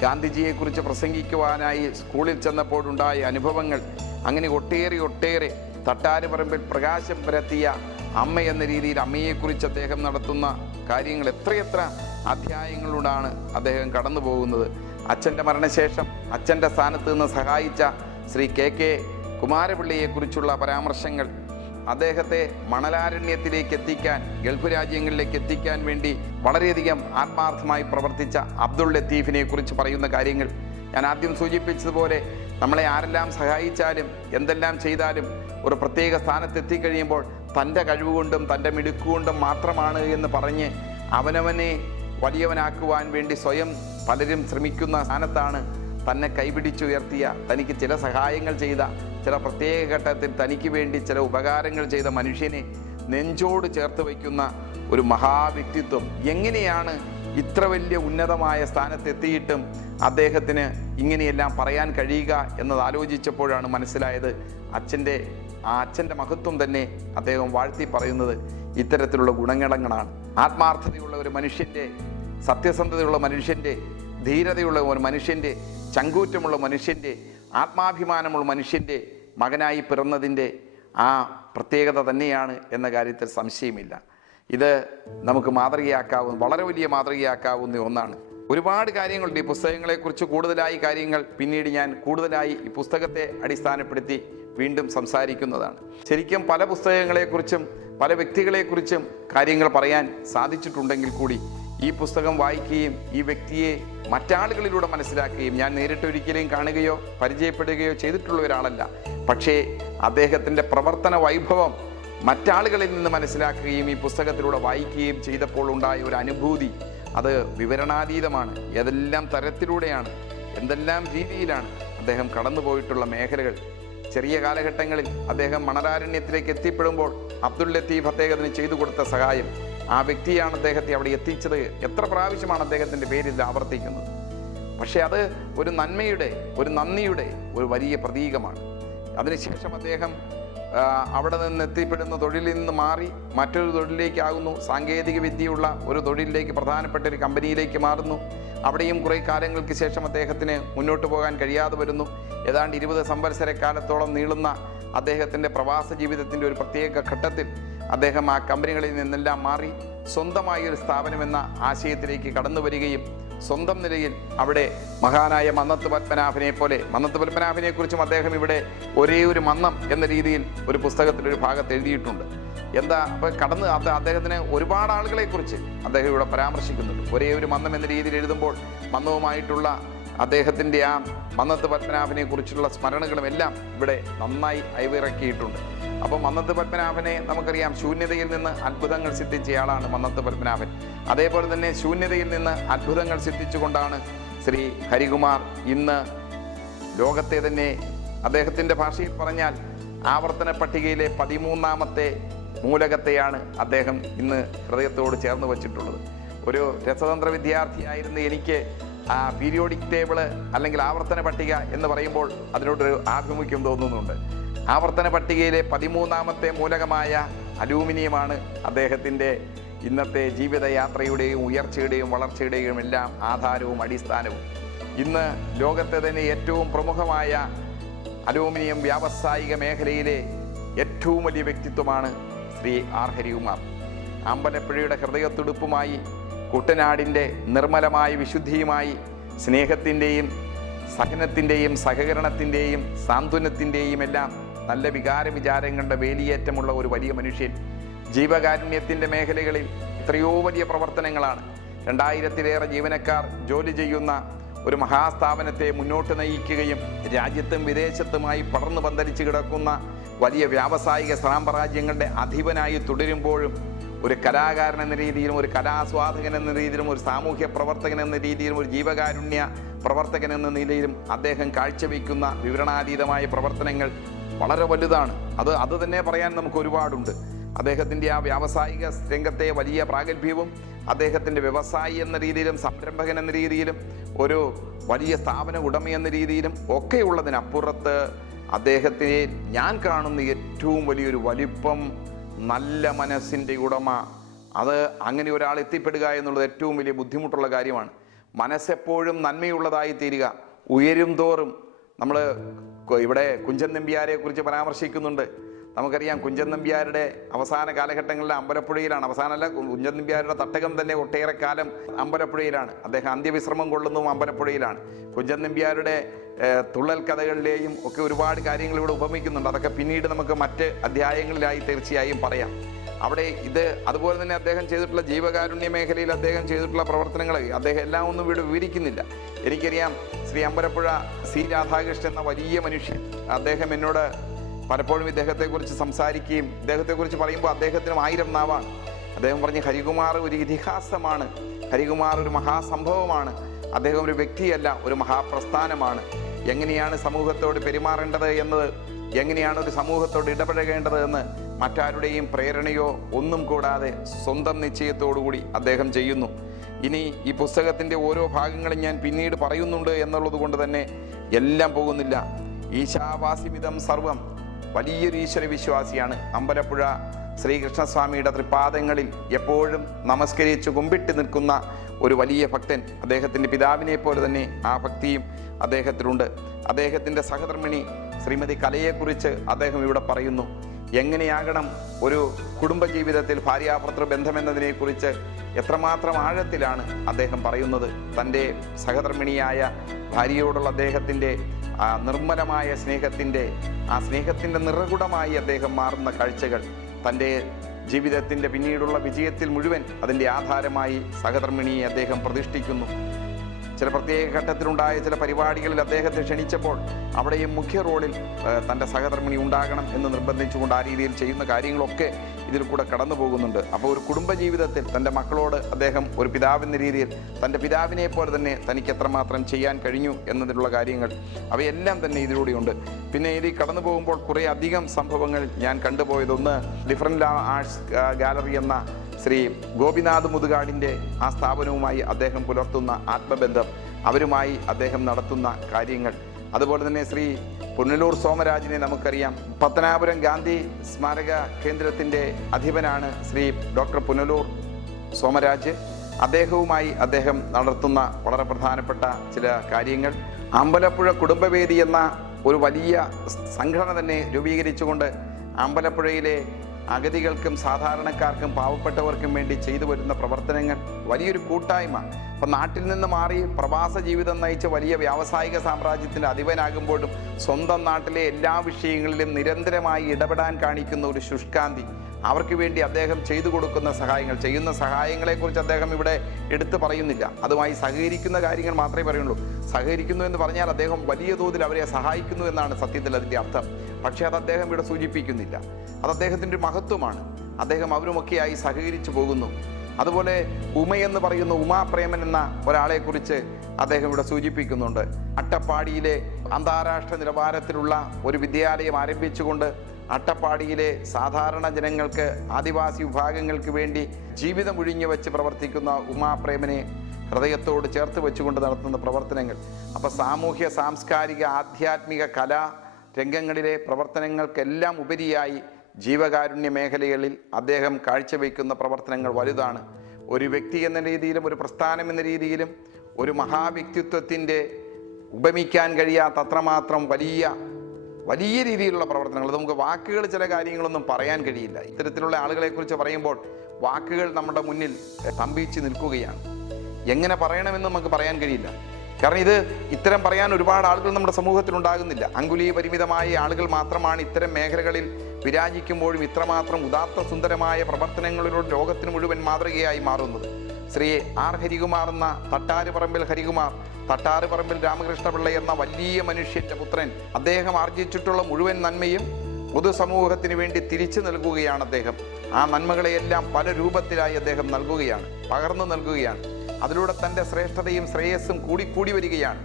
ഗാന്ധിജിയെക്കുറിച്ച് പ്രസംഗിക്കുവാനായി സ്കൂളിൽ ചെന്നപ്പോഴുണ്ടായ അനുഭവങ്ങൾ അങ്ങനെ ഒട്ടേറെ ഒട്ടേറെ തട്ടാരുപറമ്പിൽ പ്രകാശം പരത്തിയ അമ്മ എന്ന രീതിയിൽ അമ്മയെക്കുറിച്ച് അദ്ദേഹം നടത്തുന്ന കാര്യങ്ങൾ എത്രയെത്ര അധ്യായങ്ങളിലൂടാണ് അദ്ദേഹം കടന്നു പോകുന്നത് അച്ഛന്റെ മരണശേഷം അച്ഛന്റെ സ്ഥാനത്ത് നിന്ന് സഹായിച്ച ശ്രീ കെ കെ കുമാരപിള്ളിയെക്കുറിച്ചുള്ള പരാമർശങ്ങൾ അദ്ദേഹത്തെ മണലാരണ്യത്തിലേക്ക് എത്തിക്കാൻ ഗൾഫ് രാജ്യങ്ങളിലേക്ക് എത്തിക്കാൻ വേണ്ടി വളരെയധികം ആത്മാർത്ഥമായി പ്രവർത്തിച്ച അബ്ദുൾ ലത്തീഫിനെ കുറിച്ച് പറയുന്ന കാര്യങ്ങൾ ഞാൻ ആദ്യം സൂചിപ്പിച്ചതുപോലെ നമ്മളെ ആരെല്ലാം സഹായിച്ചാലും എന്തെല്ലാം ചെയ്താലും ഒരു പ്രത്യേക സ്ഥാനത്ത് എത്തിക്കഴിയുമ്പോൾ തന്റെ കഴിവുകൊണ്ടും തന്റെ മിടുക്കുകൊണ്ടും മാത്രമാണ് എന്ന് പറഞ്ഞ് അവനവനെ വലിയവനാക്കുവാൻ വേണ്ടി സ്വയം പലരും ശ്രമിക്കുന്ന സ്ഥാനത്താണ് തന്നെ കൈപിടിച്ചുയർത്തിയ തനിക്ക് ചില സഹായങ്ങൾ ചെയ്ത ചില പ്രത്യേക ഘട്ടത്തിൽ തനിക്ക് വേണ്ടി ചില ഉപകാരങ്ങൾ ചെയ്ത മനുഷ്യനെ നെഞ്ചോട് ചേർത്ത് വയ്ക്കുന്ന ഒരു മഹാവ്യക്തിത്വം. എങ്ങനെയാണ് ഇത്ര വലിയ ഉന്നതമായ സ്ഥാനത്തെത്തിയിട്ടും അദ്ദേഹത്തിന് ഇങ്ങനെയെല്ലാം പറയാൻ കഴിയുക എന്നത് ആലോചിച്ചപ്പോഴാണ് മനസ്സിലായത് അച്ഛന്റെ ആ അച്ഛന്റെ മഹത്വം തന്നെ അദ്ദേഹം വാഴ്ത്തി പറയുന്നത് ഇത്തരത്തിലുള്ള ഗുണങ്ങളങ്ങളാണ് ആത്മാർത്ഥതയുള്ള ഒരു മനുഷ്യന്റെ സത്യസന്ധതയുള്ള മനുഷ്യന്റെ ധീരതയുള്ള ഒരു മനുഷ്യന്റെ ചങ്കൂറ്റമുള്ള മനുഷ്യന്റെ ആത്മാഭിമാനമുള്ള മനുഷ്യന്റെ മകനായി പിറന്നതിന്റെ ആ പ്രത്യേകത തന്നെയാണ് എന്ന കാര്യത്തിൽ സംശയമില്ല. ഇത് നമുക്ക് മാതൃകയാക്കാവുന്ന വളരെ വലിയ മാതൃകയാക്കാവുന്ന ഒന്നാണ്. ഒരുപാട് കാര്യങ്ങളുണ്ട് ഈ പുസ്തകങ്ങളെക്കുറിച്ച് കൂടുതലായി കാര്യങ്ങൾ പിന്നീട് ഞാൻ കൂടുതലായി ഈ പുസ്തകത്തെ അടിസ്ഥാനപ്പെടുത്തി വീണ്ടും സംസാരിക്കുന്നതാണ്. ശരിക്കും പല പുസ്തകങ്ങളെക്കുറിച്ചും പല വ്യക്തികളെക്കുറിച്ചും കാര്യങ്ങൾ പറയാൻ സാധിച്ചിട്ടുണ്ടെങ്കിൽ കൂടി ഈ പുസ്തകം വായിക്കുകയും ഈ വ്യക്തിയെ മറ്റാളുകളിലൂടെ മനസ്സിലാക്കുകയും ഞാൻ നേരിട്ട് ഒരിക്കലും കാണുകയോ പരിചയപ്പെടുകയോ ചെയ്തിട്ടുള്ള ഒരാളല്ല. പക്ഷേ അദ്ദേഹത്തിന്റെ പ്രവർത്തന വൈഭവം മറ്റാളുകളിൽ നിന്ന് മനസ്സിലാക്കുകയും ഈ പുസ്തകത്തിലൂടെ വായിക്കുകയും ചെയ്തപ്പോൾ ഉണ്ടായ ഒരു അനുഭൂതി. അത് വിവരണാതീതമാണ്. ഏതെല്ലാം തരത്തിലൂടെയാണ് എന്തെല്ലാം രീതിയിലാണ് അദ്ദേഹം കടന്നുപോയിട്ടുള്ള മേഖലകൾ. ചെറിയ കാലഘട്ടങ്ങളിൽ അദ്ദേഹം മണരാരണ്യത്തിലേക്ക് എത്തിപ്പെടുമ്പോൾ അബ്ദുൽ ലത്തീഫ് അദ്ദേഹത്തിന് ചെയ്തു കൊടുത്ത സഹായം. ആ വ്യക്തിയാണ് അദ്ദേഹത്തെ അവിടെ എത്തിച്ചത്. എത്ര പ്രാവശ്യമാണ് അദ്ദേഹത്തിന്റെ പേരിൽ ആവർത്തിക്കുന്നത്? പക്ഷേ അത് ഒരു നന്മയുടെ ഒരു നന്ദിയുടെ ഒരു വലിയ പ്രതീകമാണ്. അതിനുശേഷം അദ്ദേഹം അവിടെ നിന്ന് എത്തിപ്പെടുന്ന തൊഴിലിൽ നിന്ന് മാറി മറ്റൊരു തൊഴിലിലേക്കാകുന്നു. സാങ്കേതിക വിദ്യയുള്ള ഒരു തൊഴിലിലേക്ക് പ്രധാനപ്പെട്ട ഒരു കമ്പനിയിലേക്ക് മാറുന്നു. അവിടെയും കുറേ കാലങ്ങൾക്ക് ശേഷം അദ്ദേഹത്തിന് മുന്നോട്ട് പോകാൻ കഴിയാതെ വരുന്നു. ഏതാണ്ട് ഇരുപത് സംവത്സര കാലത്തോളം നീളുന്ന അദ്ദേഹത്തിന്റെ പ്രവാസ ജീവിതത്തിന്റെ ഒരു പ്രത്യേക ഘട്ടത്തിൽ അദ്ദേഹം ആ കമ്പനികളിൽ നിന്നെല്ലാം മാറി സ്വന്തമായി ഒരു സ്ഥാപനമെന്ന ആശയത്തിലേക്ക് കടന്നു വരികയും സ്വന്തം നിലയിൽ അവിടെ മഹാനായ മന്നത്ത് പത്മനാഭനെ പോലെ മന്നത്ത് പത്മനാഭനെ കുറിച്ചും അദ്ദേഹം ഇവിടെ ഒരേ ഒരു മന്നം എന്ന രീതിയിൽ ഒരു പുസ്തകത്തിൽ ഒരു ഭാഗത്ത് എഴുതിയിട്ടുണ്ട്. എന്താ അപ്പോൾ കടന്ന് അദ്ദേഹത്തിന് ഒരുപാട് ആളുകളെ കുറിച്ച് അദ്ദേഹം ഇവിടെ പരാമർശിക്കുന്നുണ്ട്. ഒരേ ഒരു മന്നം എന്ന രീതിയിൽ എഴുതുമ്പോൾ മന്നവുമായിട്ടുള്ള അദ്ദേഹത്തിന്റെ ആ മന്നത്ത് പത്മനാഭനെ കുറിച്ചുള്ള സ്മരണകളും എല്ലാം ഇവിടെ നന്നായി അയവിറക്കിയിട്ടുണ്ട്. അപ്പം മന്നത്ത് പത്മനാഭനെ നമുക്കറിയാം ശൂന്യതയിൽ നിന്ന് അത്ഭുതങ്ങൾ സിദ്ധിച്ചയാളാണ് മന്നത്ത് പത്മനാഭൻ. അതേപോലെ തന്നെ ശൂന്യതയിൽ നിന്ന് അത്ഭുതങ്ങൾ സിദ്ധിച്ചുകൊണ്ടാണ് ശ്രീ ഹരികുമാർ ഇന്ന് ലോകത്തെ തന്നെ അദ്ദേഹത്തിന്റെ ഭാഷയിൽ പറഞ്ഞാൽ ആവർത്തന പട്ടികയിലെ പതിമൂന്നാമത്തെ മൂലകത്തെയാണ് അദ്ദേഹം ഇന്ന് ഹൃദയത്തോട് ചേർന്ന് വച്ചിട്ടുള്ളത്. ഒരു രസതന്ത്ര വിദ്യാർത്ഥിയായിരുന്ന എനിക്ക് ആ പീരിയോഡിക് ടേബിൾ അല്ലെങ്കിൽ ആവർത്തന പട്ടിക എന്ന് പറയുമ്പോൾ അതിനോടൊരു ആഭിമുഖ്യം തോന്നുന്നുണ്ട്. ആവർത്തന പട്ടികയിലെ പതിമൂന്നാമത്തെ മൂലകമായ അലൂമിനിയമാണ് അദ്ദേഹത്തിന്റെ ഇന്നത്തെ ജീവിതയാത്രയുടെയും ഉയർച്ചയുടെയും വളർച്ചയുടെയും എല്ലാം ആധാരവും അടിസ്ഥാനവും. ഇന്ന് ലോകത്തെ തന്നെ ഏറ്റവും പ്രമുഖമായ അലൂമിനിയം വ്യാവസായിക മേഖലയിലെ ഏറ്റവും വലിയ വ്യക്തിത്വമാണ് ശ്രീ ആർ. ഹരികുമാർ. അമ്പലപ്പുഴയുടെ ഹൃദയത്തുടുപ്പുമായി കുട്ടനാടിന്റെ നിർമ്മലമായ വിശുദ്ധിയുമായി സ്നേഹത്തിന്റെയും സഹനത്തിന്റെയും സഹകരണത്തിന്റെയും സാന്ത്വനത്തിന്റെയും എല്ലാം നല്ല വികാര വിചാരങ്ങളുടെ വേലിയേറ്റമുള്ള ഒരു വലിയ മനുഷ്യൻ ജീവകാരുണ്യത്തിന്റെ മേഖലകളിൽ എത്രയോ വലിയ പ്രവർത്തനങ്ങളാണ്. രണ്ടായിരത്തിലേറെ ജീവനക്കാർ ജോലി ചെയ്യുന്ന ഒരു മഹാസ്ഥാപനത്തെ മുന്നോട്ട് നയിക്കുകയും രാജ്യത്തും വിദേശത്തുമായി പടർന്നു പന്തലിച്ച് കിടക്കുന്ന വലിയ വ്യാവസായിക സാമ്രാജ്യങ്ങളുടെ അധിപനായി തുടരുമ്പോഴും ഒരു കലാകാരൻ എന്ന രീതിയിലും ഒരു കലാസ്വാദകൻ എന്ന രീതിയിലും ഒരു സാമൂഹ്യ പ്രവർത്തകൻ എന്ന രീതിയിലും ഒരു ജീവകാരുണ്യ പ്രവർത്തകൻ എന്ന നിലയിലും അദ്ദേഹം കാഴ്ചവെക്കുന്ന വിവരണാതീതമായ പ്രവർത്തനങ്ങൾ വളരെ വലുതാണ്. അത് അത് തന്നെ പറയാൻ നമുക്ക് ഒരുപാടുണ്ട്. അദ്ദേഹത്തിന്റെ ആ വ്യാവസായിക രംഗത്തെ വലിയ പ്രാഗൽഭ്യവും അദ്ദേഹത്തിന്റെ വ്യവസായി എന്ന രീതിയിലും സംരംഭകൻ എന്ന രീതിയിലും ഒരു വലിയ സ്ഥാപന ഉടമ എന്ന രീതിയിലും ഒക്കെ ഉള്ളതിനപ്പുറത്ത് അദ്ദേഹത്തിനെ ഞാൻ കാണുന്ന ഏറ്റവും വലിയൊരു വലിപ്പം നല്ല മനസ്സിന്റെ ഉടമ. അത് അങ്ങനെ ഒരാൾ എത്തിപ്പെടുക എന്നുള്ളത് ഏറ്റവും വലിയ ബുദ്ധിമുട്ടുള്ള കാര്യമാണ്. മനസ്സെപ്പോഴും നന്മയുള്ളതായി തീരുക ഉയരും തോറും നമ്മൾ ഇവിടെ കുഞ്ചൻ നമ്പ്യാരെ കുറിച്ച് പരാമർശിക്കുന്നുണ്ട്. നമുക്കറിയാം കുഞ്ചൻ നമ്പ്യാരുടെ അവസാന കാലഘട്ടങ്ങളിൽ അമ്പലപ്പുഴയിലാണ്. അവസാനമല്ല കുഞ്ചൻ നമ്പ്യാരുടെ തട്ടകം തന്നെ ഒട്ടേറെ കാലം അമ്പലപ്പുഴയിലാണ്. അദ്ദേഹം അന്ത്യവിശ്രമം കൊള്ളുന്നതും അമ്പലപ്പുഴയിലാണ്. കുഞ്ചൻ നമ്പ്യാരുടെ തുള്ളൽ കഥകളിലെയും ഒക്കെ ഒരുപാട് കാര്യങ്ങൾ ഇവിടെ ഉപമിക്കുന്നുണ്ട്. അതൊക്കെ പിന്നീട് നമുക്ക് മറ്റ് അധ്യായങ്ങളിലായി തീർച്ചയായും പറയാം. അവിടെ ഇത് അതുപോലെ തന്നെ അദ്ദേഹം ചെയ്തിട്ടുള്ള ജീവകാരുണ്യ മേഖലയിൽ അദ്ദേഹം ചെയ്തിട്ടുള്ള പ്രവർത്തനങ്ങൾ അദ്ദേഹം എല്ലാം ഒന്നും ഇവിടെ വിവരിക്കുന്നില്ല. എനിക്കറിയാം ശ്രീ അമ്പലപ്പുഴ സി രാധാകൃഷ്ണൻ എന്ന വലിയ മനുഷ്യൻ. അദ്ദേഹം എന്നോട് പലപ്പോഴും ഇദ്ദേഹത്തെക്കുറിച്ച് സംസാരിക്കുകയും ഇദ്ദേഹത്തെക്കുറിച്ച് പറയുമ്പോൾ അദ്ദേഹത്തിനും ആയിരം നാവാണ്. അദ്ദേഹം പറഞ്ഞ് ഹരികുമാർ ഒരു ഇതിഹാസമാണ്. ഹരികുമാർ ഒരു മഹാസംഭവമാണ്. അദ്ദേഹം ഒരു വ്യക്തിയല്ല ഒരു മഹാപ്രസ്ഥാനമാണ്. എങ്ങനെയാണ് സമൂഹത്തോട് പെരുമാറേണ്ടത് എന്നത് എങ്ങനെയാണ് ഒരു സമൂഹത്തോട് ഇടപഴകേണ്ടത് എന്ന് മറ്റാരുടെയും പ്രേരണയോ ഒന്നും കൂടാതെ സ്വന്തം നിശ്ചയത്തോടുകൂടി അദ്ദേഹം ചെയ്യുന്നു. ഇനി ഈ പുസ്തകത്തിന്റെ ഓരോ ഭാഗങ്ങളും ഞാൻ പിന്നീട് പറയുന്നുണ്ട് എന്നുള്ളത് കൊണ്ട് തന്നെ എല്ലാം പോകുന്നില്ല. ഈശാവാസിമിതം സർവം വലിയൊരു ഈശ്വര വിശ്വാസിയാണ്. അമ്പലപ്പുഴ ശ്രീകൃഷ്ണസ്വാമിയുടെ തൃപാദങ്ങളിൽ എപ്പോഴും നമസ്കരിച്ച് കുമ്പിട്ട് നിൽക്കുന്ന ഒരു വലിയ ഭക്തൻ അദ്ദേഹത്തിന്റെ പിതാവിനെ പോലെ തന്നെ ആ ഭക്തിയും അദ്ദേഹത്തിലുണ്ട്. അദ്ദേഹത്തിന്റെ സഹധർമ്മിണി ശ്രീമതി കലയെക്കുറിച്ച് അദ്ദേഹം ഇവിടെ പറയുന്നു. എങ്ങനെയാകണം ഒരു കുടുംബജീവിതത്തിൽ ഭാര്യാഭർത്തൃ ബന്ധമെന്നതിനെക്കുറിച്ച് എത്രമാത്രം ആഴത്തിലാണ് അദ്ദേഹം പറയുന്നത്? തന്റെ സഹധർമ്മിണിയായ ഭാര്യയോടുള്ള അദ്ദേഹത്തിന്റെ നിർമ്മലമായ സ്നേഹത്തിന്റെ ആ സ്നേഹത്തിന്റെ നിറകുടമായി അദ്ദേഹം മാറുന്ന കാഴ്ചകൾ തന്റെ ജീവിതത്തിന്റെ പിന്നീടുള്ള വിജയത്തിൽ മുഴുവൻ അതിന്റെ ആധാരമായി സഹധർമ്മിണിയെ അദ്ദേഹം പ്രതിഷ്ഠിക്കുന്നു. ചില പ്രത്യേക ഘട്ടത്തിലുണ്ടായ ചില പരിപാടികളിൽ അദ്ദേഹത്തെ ക്ഷണിച്ചപ്പോൾ അവിടെയും മുഖ്യ റോളിൽ തന്റെ സഹധർമ്മിണി ഉണ്ടാകണം എന്ന് നിർബന്ധിച്ചുകൊണ്ട് ആ രീതിയിൽ ചെയ്യുന്ന കാര്യങ്ങളൊക്കെ ഇതിൽ കൂടെ കടന്നു പോകുന്നുണ്ട്. അപ്പോൾ ഒരു കുടുംബജീവിതത്തിൽ തന്റെ മക്കളോട് അദ്ദേഹം ഒരു പിതാവെന്ന രീതിയിൽ തന്റെ പിതാവിനെ പോലെ തന്നെ തനിക്ക് എത്രമാത്രം ചെയ്യാൻ കഴിഞ്ഞു എന്നതിലുള്ള കാര്യങ്ങൾ അവയെല്ലാം തന്നെ ഇതിലൂടെയുണ്ട്. പിന്നെ ഇതിൽ കടന്നു പോകുമ്പോൾ കുറേ അധികം സംഭവങ്ങൾ ഞാൻ കണ്ടുപോയതൊന്ന് ഡിഫറന്റ് ആർട്സ് ഗാലറി എന്ന ശ്രീ ഗോപിനാഥ് മുതുകാടിന്റെ ആ സ്ഥാപനവുമായി അദ്ദേഹം പുലർത്തുന്ന ആത്മബന്ധം. അവരുമായി അദ്ദേഹം നടത്തുന്ന കാര്യങ്ങൾ. അതുപോലെ തന്നെ ശ്രീ പുനലൂർ സോമരാജിനെ നമുക്കറിയാം. പത്തനാപുരം ഗാന്ധി സ്മാരക കേന്ദ്രത്തിന്റെ അധിപനാണ് ശ്രീ ഡോക്ടർ പുനലൂർ സോമരാജ്. അദ്ദേഹവുമായി അദ്ദേഹം നടത്തുന്ന വളരെ പ്രധാനപ്പെട്ട ചില കാര്യങ്ങൾ. അമ്പലപ്പുഴ കുടുംബവേദി എന്ന ഒരു വലിയ സംഘടന തന്നെ രൂപീകരിച്ചുകൊണ്ട് അമ്പലപ്പുഴയിലെ അഗതികൾക്കും സാധാരണക്കാർക്കും പാവപ്പെട്ടവർക്കും വേണ്ടി ചെയ്തു വരുന്ന പ്രവർത്തനങ്ങൾ വലിയൊരു കൂട്ടായ്മ. അപ്പം നാട്ടിൽ നിന്ന് മാറി പ്രവാസ ജീവിതം നയിച്ച വലിയ വ്യാവസായിക സാമ്രാജ്യത്തിന്റെ അധിപനാകുമ്പോഴും സ്വന്തം നാട്ടിലെ എല്ലാ വിഷയങ്ങളിലും നിരന്തരമായി ഇടപെടാൻ കാണിക്കുന്ന ഒരു ശുഷ്കാന്തി അവർക്ക് വേണ്ടി അദ്ദേഹം ചെയ്തു കൊടുക്കുന്ന സഹായങ്ങൾ ചെയ്യുന്ന സഹായങ്ങളെക്കുറിച്ച് അദ്ദേഹം ഇവിടെ എടുത്തു പറയുന്നില്ല. അതുമായി സഹകരിക്കുന്ന കാര്യങ്ങൾ മാത്രമേ പറയുള്ളൂ. സഹകരിക്കുന്നു എന്ന് പറഞ്ഞാൽ അദ്ദേഹം വലിയ തോതിൽ അവരെ സഹായിക്കുന്നു എന്നാണ് സത്യത്തിൽ അതിന്റെ അർത്ഥം. പക്ഷേ അത് അദ്ദേഹം ഇവിടെ സൂചിപ്പിക്കുന്നില്ല. അത് അദ്ദേഹത്തിന്റെ മഹത്വമാണ്. അദ്ദേഹം അവരുമൊക്കെയായി സഹകരിച്ചു പോകുന്നു. അതുപോലെ ഉമയെന്ന് പറയുന്ന ഉമാപ്രേമൻ എന്ന ഒരാളെക്കുറിച്ച് അദ്ദേഹം ഇവിടെ സൂചിപ്പിക്കുന്നുണ്ട്. അട്ടപ്പാടിയിലെ അന്താരാഷ്ട്ര നിലവാരത്തിലുള്ള ഒരു വിദ്യാലയം ആരംഭിച്ചുകൊണ്ട് അട്ടപ്പാടിയിലെ സാധാരണ ജനങ്ങൾക്ക് ആദിവാസി വിഭാഗങ്ങൾക്ക് വേണ്ടി ജീവിതം ഒഴിഞ്ഞു വെച്ച് പ്രവർത്തിക്കുന്ന ഉമാപ്രേമനെ ഹൃദയത്തോട് ചേർത്ത് വെച്ചുകൊണ്ട് നടത്തുന്ന പ്രവർത്തനങ്ങൾ. അപ്പോൾ സാമൂഹ്യ സാംസ്കാരിക ആധ്യാത്മിക കലാ രംഗങ്ങളിലെ പ്രവർത്തനങ്ങൾക്കെല്ലാം ഉപരിയായി ജീവകാരുണ്യ മേഖലകളിൽ അദ്ദേഹം കാഴ്ചവെക്കുന്ന പ്രവർത്തനങ്ങൾ വലുതാണ്. ഒരു വ്യക്തി എന്ന രീതിയിലും ഒരു പ്രസ്ഥാനം എന്ന രീതിയിലും ഒരു മഹാവ്യക്തിത്വത്തിന്റെ ഉപമിക്കാൻ കഴിയാത്ത അത്രമാത്രം വലിയ വലിയ രീതിയിലുള്ള പ്രവർത്തനങ്ങൾ. നമുക്ക് വാക്കുകൾ ചില കാര്യങ്ങളൊന്നും പറയാൻ കഴിയില്ല. ഇത്തരത്തിലുള്ള ആളുകളെക്കുറിച്ച് പറയുമ്പോൾ വാക്കുകൾ നമ്മുടെ മുന്നിൽ സ്തംഭിച്ച് നിൽക്കുകയാണ്. എങ്ങനെ പറയണമെന്ന് നമുക്ക് പറയാൻ കഴിയില്ല. കാരണം ഇത് ഇത്തരം പറയാൻ ഒരുപാട് ആളുകൾ നമ്മുടെ സമൂഹത്തിൽ ഉണ്ടാകുന്നില്ല അങ്കുലീ പരിമിതമായ ആളുകൾ മാത്രമാണ് ഇത്തരം മേഖലകളിൽ വിരാജിക്കുമ്പോഴും ഇത്രമാത്രം ഉദാത്ത സുന്ദരമായ പ്രവർത്തനങ്ങളിലൂടെ ലോകത്തിന് മുഴുവൻ മാതൃകയായി മാറുന്നത്. ശ്രീ ആർ ഹരികുമാർ എന്ന തട്ടാരുപറമ്പിൽ ഹരികുമാർ തട്ടാരുപറമ്പിൽ രാമകൃഷ്ണപിള്ള എന്ന വലിയ മനുഷ്യന്റെ പുത്രൻ അദ്ദേഹം ആർജിച്ചിട്ടുള്ള മുഴുവൻ നന്മയും പൊതുസമൂഹത്തിന് വേണ്ടി തിരിച്ചു നൽകുകയാണ് അദ്ദേഹം. ആ നന്മകളെയെല്ലാം പല രൂപത്തിലായി അദ്ദേഹം നൽകുകയാണ് പകർന്നു നൽകുകയാണ്. അതിലൂടെ തന്റെ ശ്രേഷ്ഠതയും ശ്രേയസ്സും കൂടിക്കൂടി വരികയാണ്.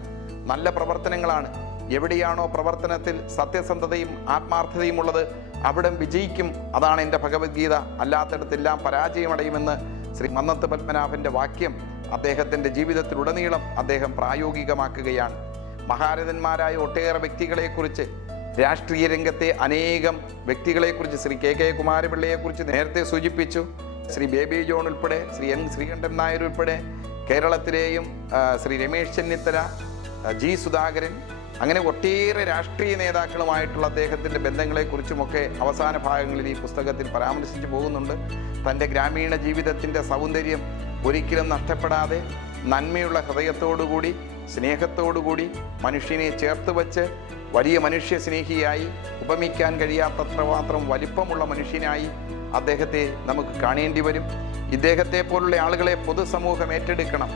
നല്ല പ്രവർത്തനങ്ങളാണ്. എവിടെയാണോ പ്രവർത്തനത്തിൽ സത്യസന്ധതയും ആത്മാർത്ഥതയും ഉള്ളത് അവിടം വിജയിക്കും. അതാണ് എന്റെ ഭഗവത്ഗീത. അല്ലാത്തിടത്തെല്ലാം പരാജയമടയുമെന്ന് ശ്രീ മന്നത്ത് പത്മനാഭന്റെ വാക്യം അദ്ദേഹത്തിന്റെ ജീവിതത്തിലുടനീളം അദ്ദേഹം പ്രായോഗികമാക്കുകയാണ്. മഹാരഥന്മാരായ ഒട്ടേറെ വ്യക്തികളെക്കുറിച്ച് രാഷ്ട്രീയ രംഗത്തെ അനേകം വ്യക്തികളെക്കുറിച്ച് ശ്രീ കെ കെ കുമാരപിള്ളയെക്കുറിച്ച് നേരത്തെ സൂചിപ്പിച്ചു. ശ്രീ ബേബി ജോൺ ഉൾപ്പെടെ ശ്രീ എൻ ശ്രീകണ്ഠൻ നായർ ഉൾപ്പെടെ കേരളത്തിലെയും ശ്രീ രമേശ് ചെന്നിത്തല ജി സുധാകരൻ അങ്ങനെ ഒട്ടേറെ രാഷ്ട്രീയ നേതാക്കളുമായിട്ടുള്ള അദ്ദേഹത്തിന്റെ ബന്ധങ്ങളെക്കുറിച്ചുമൊക്കെ അവസാന ഭാഗങ്ങളിൽ ഈ പുസ്തകത്തിൽ പരാമർശിച്ചു പോകുന്നുണ്ട്. തന്റെ ഗ്രാമീണ ജീവിതത്തിന്റെ സൗന്ദര്യം ഒരിക്കലും നഷ്ടപ്പെടാതെ നന്മയുള്ള ഹൃദയത്തോടുകൂടി സ്നേഹത്തോടുകൂടി മനുഷ്യനെ ചേർത്ത് വച്ച് വലിയ മനുഷ്യ സ്നേഹിയായി ഉപമിക്കാൻ കഴിയാത്തത്ര മാത്രം വലിപ്പമുള്ള മനുഷ്യനായി അദ്ദേഹത്തെ നമുക്ക് കാണേണ്ടി വരും. ഇദ്ദേഹത്തെ പോലുള്ള ആളുകളെ പൊതുസമൂഹം ഏറ്റെടുക്കണം.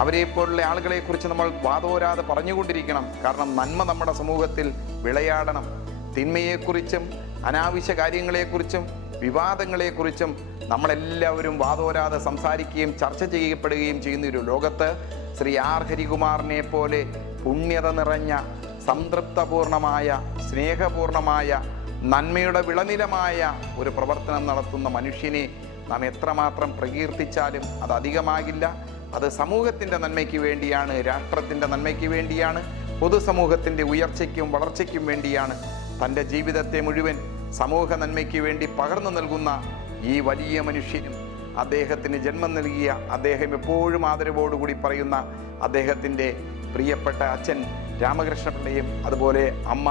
അവരെ പോലുള്ള ആളുകളെക്കുറിച്ച് നമ്മൾ വാതോരാതെ പറഞ്ഞുകൊണ്ടിരിക്കണം. കാരണം നന്മ നമ്മുടെ സമൂഹത്തിൽ വിളയാടണം. തിന്മയെക്കുറിച്ചും അനാവശ്യ കാര്യങ്ങളെക്കുറിച്ചും വിവാദങ്ങളെക്കുറിച്ചും നമ്മളെല്ലാവരും വാതോരാതെ സംസാരിക്കുകയും ചർച്ച ചെയ്യപ്പെടുകയും ചെയ്യുന്ന ഒരു ലോകത്ത് ശ്രീ ആർ ഹരികുമാറിനെ പോലെ പുണ്യത നിറഞ്ഞ സംതൃപ്തപൂർണമായ സ്നേഹപൂർണമായ നന്മയുടെ വിളനിലമായ ഒരു പ്രവർത്തനം നടത്തുന്ന മനുഷ്യനെ നാം എത്രമാത്രം പ്രകീർത്തിച്ചാലും അത് അധികമാകില്ല. അത് സമൂഹത്തിന്റെ നന്മയ്ക്ക് വേണ്ടിയാണ് രാഷ്ട്രത്തിന്റെ നന്മയ്ക്ക് വേണ്ടിയാണ് പൊതുസമൂഹത്തിന്റെ ഉയർച്ചയ്ക്കും വളർച്ചയ്ക്കും വേണ്ടിയാണ് തന്റെ ജീവിതത്തെ മുഴുവൻ സമൂഹ നന്മയ്ക്ക് വേണ്ടി പകർന്നു നൽകുന്ന ഈ വലിയ മനുഷ്യനും അദ്ദേഹത്തിന് ജന്മം നൽകിയ അദ്ദേഹം എപ്പോഴും ആദരവോടുകൂടി പറയുന്ന അദ്ദേഹത്തിന്റെ പ്രിയപ്പെട്ട അച്ഛൻ രാമകൃഷ്ണപിള്ളയും അതുപോലെ അമ്മ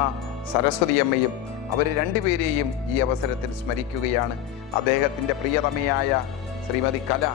സരസ്വതിയമ്മയും അവർ രണ്ടുപേരെയും ഈ അവസരത്തിൽ സ്മരിക്കുകയാണ്. അദ്ദേഹത്തിന്റെ പ്രിയതമയായ ശ്രീമതി കല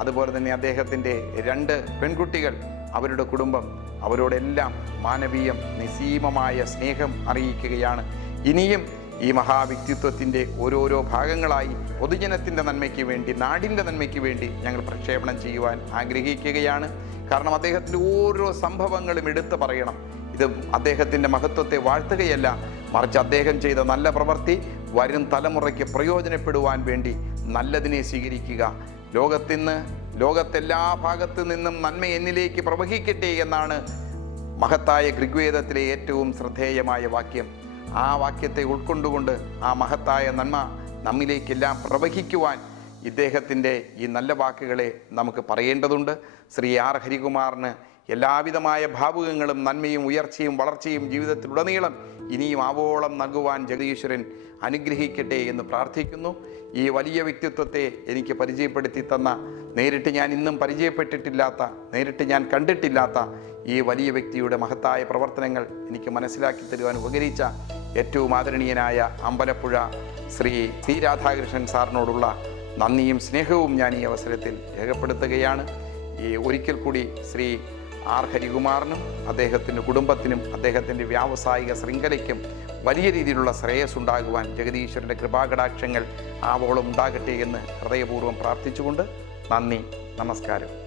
അതുപോലെ തന്നെ അദ്ദേഹത്തിന്റെ രണ്ട് പെൺകുട്ടികൾ അവരുടെ കുടുംബം അവരോടെല്ലാം മാനവീയം നിസീമമായ സ്നേഹം അറിയിക്കുകയാണ്. ഇനിയും ഈ മഹാവ്യക്തിത്വത്തിന്റെ ഓരോരോ ഭാഗങ്ങളായി പൊതുജനത്തിന്റെ നന്മയ്ക്ക് വേണ്ടി നാടിന്റെ നന്മയ്ക്ക് വേണ്ടി ഞങ്ങൾ പ്രക്ഷേപണം ചെയ്യുവാൻ ആഗ്രഹിക്കുകയാണ്. കാരണം അദ്ദേഹത്തിന്റെ ഓരോ സംഭവങ്ങളും എടുത്തു പറയണം. ഇത് അദ്ദേഹത്തിന്റെ മഹത്വത്തെ വാഴ്ത്തുകയല്ല മറിച്ച് അദ്ദേഹം ചെയ്ത നല്ല പ്രവൃത്തി വരും തലമുറയ്ക്ക് പ്രയോജനപ്പെടുവാൻ വേണ്ടി നല്ലതിനെ സ്വീകരിക്കുക. ലോകത്തിന്ന് ലോകത്തെല്ലാ ഭാഗത്തു നിന്നും നന്മ എന്നിലേക്ക് പ്രവഹിക്കട്ടെ എന്നാണ് മഹത്തായ ഋഗ്വേദത്തിലെ ഏറ്റവും ശ്രദ്ധേയമായ വാക്യം. ആ വാക്യത്തെ ഉൾക്കൊണ്ടുകൊണ്ട് ആ മഹത്തായ നന്മ നമ്മിലേക്കെല്ലാം പ്രവഹിക്കുവാൻ ഇദ്ദേഹത്തിന്റെ ഈ നല്ല വാക്കുകളെ നമുക്ക് പറയേണ്ടതുണ്ട്. ശ്രീ ആർ ഹരികുമാറിന് എല്ലാവിധമായ ഭാവുകങ്ങളും നന്മയും ഉയർച്ചയും വളർച്ചയും ജീവിതത്തിലുടനീളം ഇനിയും ആവോളം നൽകുവാൻ ജഗദീശ്വരൻ അനുഗ്രഹിക്കട്ടെ എന്ന് പ്രാർത്ഥിക്കുന്നു. ഈ വലിയ വ്യക്തിത്വത്തെ എനിക്ക് പരിചയപ്പെടുത്തി തന്ന നേരിട്ട് ഞാൻ ഇന്നും പരിചയപ്പെട്ടിട്ടില്ലാത്ത നേരിട്ട് ഞാൻ കണ്ടിട്ടില്ലാത്ത ഈ വലിയ വ്യക്തിയുടെ മഹത്തായ പ്രവർത്തനങ്ങൾ എനിക്ക് മനസ്സിലാക്കി തരുവാൻ ഉപകരിച്ച ഏറ്റവും ആദരണീയനായ അമ്പലപ്പുഴ ശ്രീ സി രാധാകൃഷ്ണൻ സാറിനോടുള്ള നന്ദിയും സ്നേഹവും ഞാൻ ഈ അവസരത്തിൽ രേഖപ്പെടുത്തുകയാണ്. ഈ ഒരിക്കൽ കൂടി ശ്രീ ആർ ഹരികുമാറിനും അദ്ദേഹത്തിന്റെ കുടുംബത്തിനും അദ്ദേഹത്തിന്റെ വ്യാവസായിക ശൃംഖലയ്ക്കും വലിയ രീതിയിലുള്ള ശ്രേയസ് ഉണ്ടാകുവാൻ ജഗദീശ്വരന്റെ കൃപാകടാക്ഷങ്ങൾ ആവോളം ഉണ്ടാകട്ടെ എന്ന് ഹൃദയപൂർവം പ്രാർത്ഥിച്ചുകൊണ്ട് നന്ദി നമസ്കാരം.